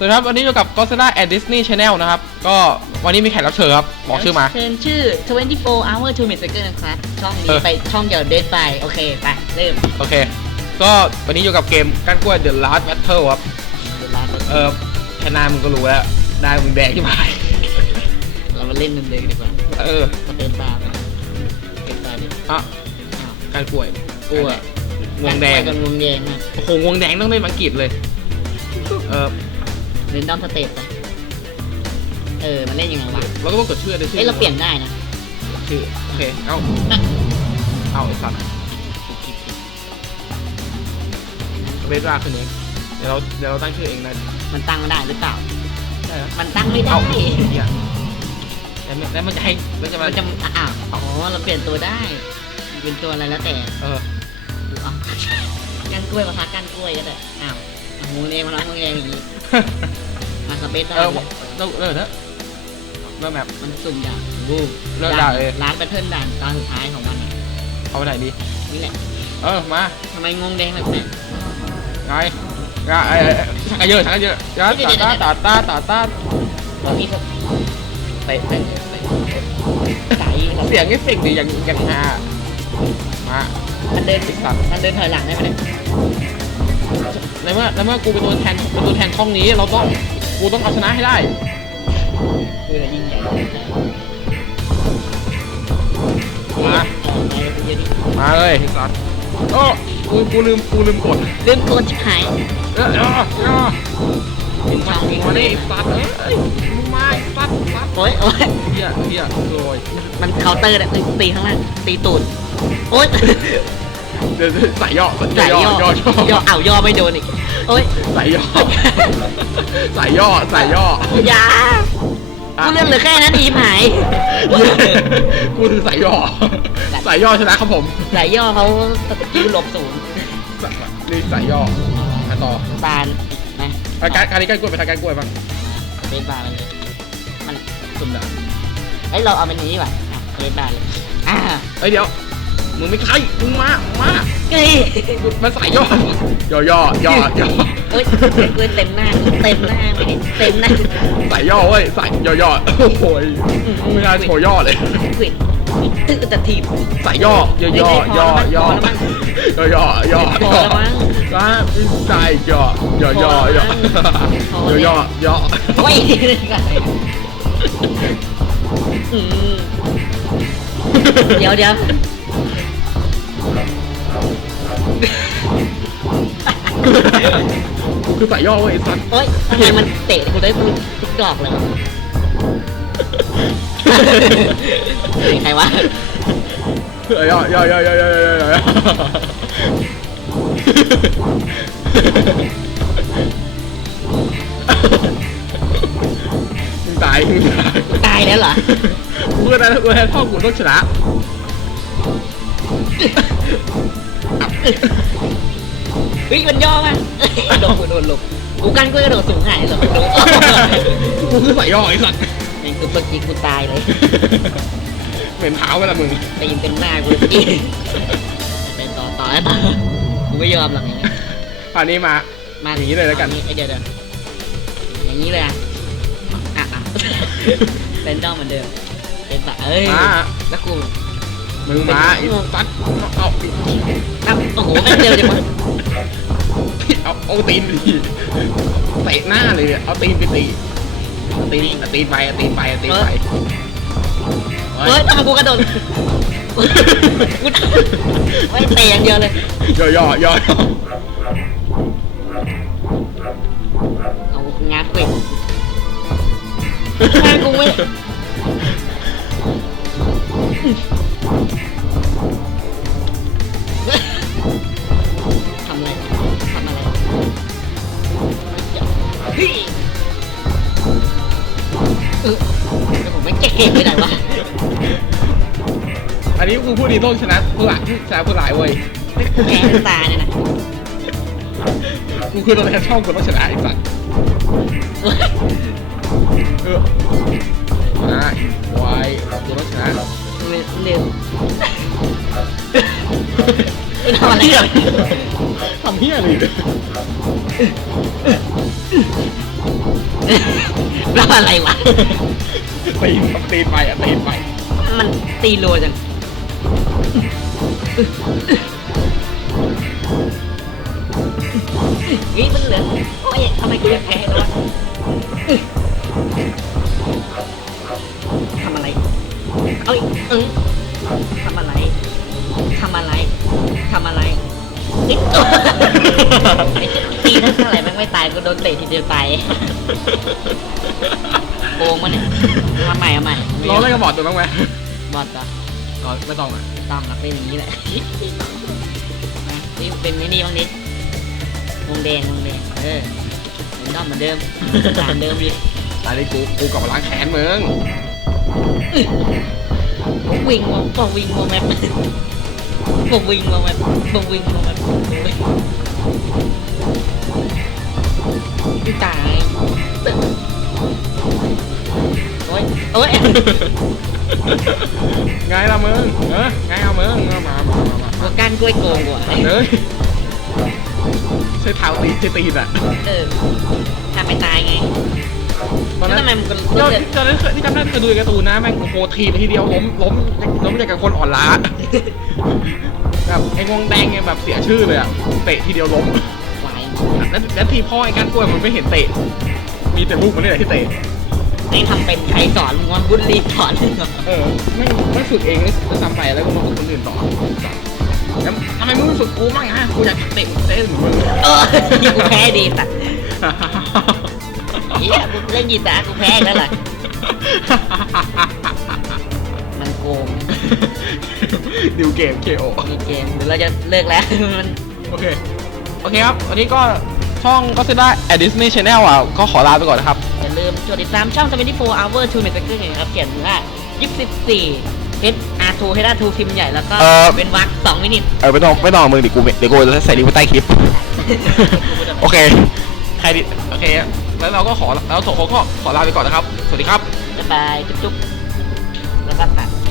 สวัสดีครับ วันนี้อยู่กับ Godzilla and Disney Channel นะครับ ก็วันนี้มีแขกรับเชิญครับ บอกชื่อมา เชิญชื่อ 24 hour to meet second นะครับ ช่องเอนี้อ ไปช่องเดียวเดทไป โอเค ไป เริ่มโอเค ก็วันนี้อยู่กับเกมก้านกล้วย The Last Battle ครับ เวลาไปเออแค่หน้ามึงก็รู้แล้ว ได้มึงแดงที่หายเรามาเล่นเดิมๆดีกว่าเออสเปนบาร์ไปสเปนบาร์เนี่ยอะอ้าวก้านกล้วยกลัวงวงแดง กันงวงแดงนะโอ้โหงวงแดงต้องเล่นอังกฤษเลย เออ เล่นดอมสเตปไปเออ มันเล่นยังไงวะเราก็ต้องกดชื่อด้วยชื่เอ้ยเราเปลี่ยนได้นะ ชื่อโอเค เอ้าเอาไอ้สัตว์เบสว่าคืนนี้เดี๋ยวเราเดี๋ยวเราตั้งชื่อเองนะมันตั้งไม่ได้หรือเปล่า ได้แล้วมันตั้งไม่ได้ เอ้าเนี่ยแล้วมันแล้วมันจะให้มันจะมามันจะอ้าวอ๋อ เราเปลี่ยนตัวได้ เป็นตัวอะไรแล้วแต่เออดูเอาก้านกล้วยมาพักก้านกล้วยก็ได้อ้าวอะงวงแดงมาแล้วงวงแดงอย่างนี้มา สเปซได้เออเลยเราเออเนอะเริ่มแบบมันสุ่มด่านบูเริ่มด่าเลยร้านแบทเทิลด่านตอนสุดท้ายของมันอะเอาไปไหนดี นี่แหละ เออ มาทำไมงงแดงแบบนี้ไงไงไอ้ไอ้ชักกระเยอะชักกระเยอะยัดตาตาตาตาตาตามีสักเตะเตะเตะสายเสียงเอฟเฟกต์ดีอย่างอย่างฮามามันเดินไอ้สัตว์มันเดินถอยหลังได้ไหมเนี่ย ในเมื่อในเมื่อกูเป็นตัวแทนเป็นตัวแทนช่องนี้เราต้องกูต้องเอาชนะให้ได้คืออะไรยิ่งใหญ่มาไปเยอะดิมาเลยไอ้สัตว์โอ้กูกูลืมกูลืมกดเริ่มโกนชิบหายเออเออเออเป็นช่องเองมาดิไอ้สัตว์เอ้ยมึงมาไอ้สัตว์สัตว์โอ้ยโอ้ยเฮียเฮียโรยมันเคาน์เตอร์เนี่ยตีข้างล่างตีตูดโอ๊ย เดี๋ยวใส่ย่อใส่ย่อย่อย่อย่ย่ออ้าวย่อไม่โดนอีกโอ๊ยใส่ย่อใส่ย่อใส่ย่ออย่ากูเลื่อนเหลือแค่นั้นอีหายเหี้ยกูคือใส่ย่อใส่ย่อชนะครับผมสายย่อเขาสกิลหลบศูนย์นี่ใส่ย่อมาต่อบานนะอาการการนี้ใกล้กล้วยไปทางการกล้วยบ้างเบสบาร์ไปเลยมันสุ่มด่าเอ้ยเราเอาเป็นนี้ดีกว่าอะเบสบาร์เลยอ่าเฮ้ยเดี๋ยว มึงไม่ใช่มึงมามาเฮ้ยมาใส่ย่อย่อย่อย่อย่อเอ้ยเอ้ยเต็มหน้าเต็มหน้าไม่ได้เต็มหน้าใส่ย่อเว้ยใส่ย่อย่อโอ้โหยไม่น่าโชว์ย่อเลยควิดตึกจะถีบใส่ย่อย่อย่อย่อย่อย่อย่อย่อพอแล้วมั้งก็ใส่ย่อย่อย่อย่อย่อย่อโอ้ยอืมเดี๋ยวเดี๋ยวกู คือใส่ย่อเว้ยสัตว์ โอ๊ยทำไมมันเตะกูได้ทุกดอกเลยวะเฮ้ยใครวะย่อย่อย่อย่อย่อย่อมึงตายมึงตายตายแล้วเหรอกูก็ได้กูได้ท่อกูต้องชนะ เฮ้ยมันย่อมาโดนกูโดนหลบกูกันกูกระโดดสูงหายเลยโดนกูคือใส่ย่อไอ้สัตว์ไอ้กูเมื่อกี้กูตายเลยเหม็นเท้าเวลามึงตีนเต็มหน้ากูเลยพี่เป็นต่อต่อแล้วต่อกูไม่ยอมหรอกอย่างเงี้ยคราวนี้มา มาอย่างนี้เลยแล้วกันไอ้เดี๋ยวเดี๋ยวอย่างนี้เลยอะอะอะเป็นจ้องเหมือนเดิมเป็นแบบเอ้ยมาแล้วกู มึงมาไอ้สัตว์เอาอ้าวโอ้โหแม่งเร็วจังวะเอาเอาตีนดิเตะหน้าเลยเนี่ยเอาตีนไปตีเอาตีนเอาตีนไปเอาตีนไปเอาตีนไปเฮ้ยทำไมกูกระโดดกูไม่เตะอย่างเดียวเลยย่อย่อย่อย่อเอางานเปิดงานกูไม่ นนี้กูพูดดีต้องชนะผู้หลายชนะผู้หลายเว้ยแพ้ตายเนี่ยนะกูคือตัวแทนช่องกูต้องชนะไอ้สัตว์เออมาไวายกูต้องชนะเร็วเร็วทำอะไรกันทำเฮี้ยเลยแล้วอะไรวะตีนตีนไปอะตีนไปมันตีโลจัง เฮ้ยมันเหลือโอ้ยทำไมกูยังแพ้เลยวะทำอะไร เอ้ยเอ้ยทำอะไร ทำอะไร ทำอะไรเอ๊ะไอ้ตีนั่นเท่าไหร่แม่งไม่ตายกูโดนเตะทีเดียวตายโกงมันเนี่ยมาใหม่เอาใหม่ลองเล่นกระบอกตัวบ้างไหมบอดปะก็ไม่ต้องอะ ต้องครับเป็นอย่างนี้แหละมานี่เป็นไอ้นี่บ้างดิวงแดงวงแดงเออเหมือนเดิมเหมือนเดิมเหมือนเดิมดิตายเลยกูกูกลับมาล้างแค้นมึงวิ่งวงปองวิ่งวงแมปปองวิ่งวงแมปปองวิ่งวงแมปไม่ตายโอ้ยโอ้ย ไงล่ะมึงเออไงเอามึงเอามามามามาหัวก้านกล้วยโกงกว่าเฮ้ยใช้เท้าตีใช้ตีนอะเออทำไม่ตายไง ตอนแล้วนั้นทำไมมันก็ตอนเลือดตอนนั้นเคยที่จำได้เคยดูในการ์ตูนนะแม่งโอ้โหทีไปทีเดียวล้มล้มล้มอย่างกับคนอ่อนล้าแบบไอ้งวงแดงเนี่ยแบบเสียชื่อเลยอะเตะทีเดียวล้มวายแล้วแล้วทีพ่อไอ้การกล้วยมันไม่เห็นเตะ มีแต่ลูกมันนี่แหละที่เตะ ไม่ทำเป็นใครสอนมึงว่าบุญรีสอนมึงเหรอเออไม่ไม่ฝึกเองเลยจะทำไปแล้วก็มาฝึกคนอื่นต่อแล้วทำไมมึงไม่ฝึกกูบ้างอะกูอยากเตะเตะเหมือนมึงเออกูแพ้ดีสัตว์เฮียกูเล่นกีตาร์กูแพ้อีกแล้วเหรอมันโกงดิวเกม KO มีเกมหรือเราจะเลิกแล้วมันโอเค โอเคครับ วันนี้ก็ช่องก็จะได้ at Disney Channel อะ ก็ขอลาไปก่อนนะครับอย่า ลืมกดติดตามช่อง74 hour to m e t a c r นะครับเขียนว่า24 H R2 H R2 พิมพ์ใหญ่แล้วก็เอ่อ เป็นวัก2มินิเออไม่ต้องไม่ต้องมึงเดี๋ยวกูเดี๋ยวกูจะใส่ลิงก์ไว้ใต้คลิป โอเค ใครดิโอเคแล้วเราก็ขอแล้วโถก็ขอลาไปก่อนนะครับ สวัสดีครับ บ๊ายบาย จุ๊บๆแล้วก็ตัด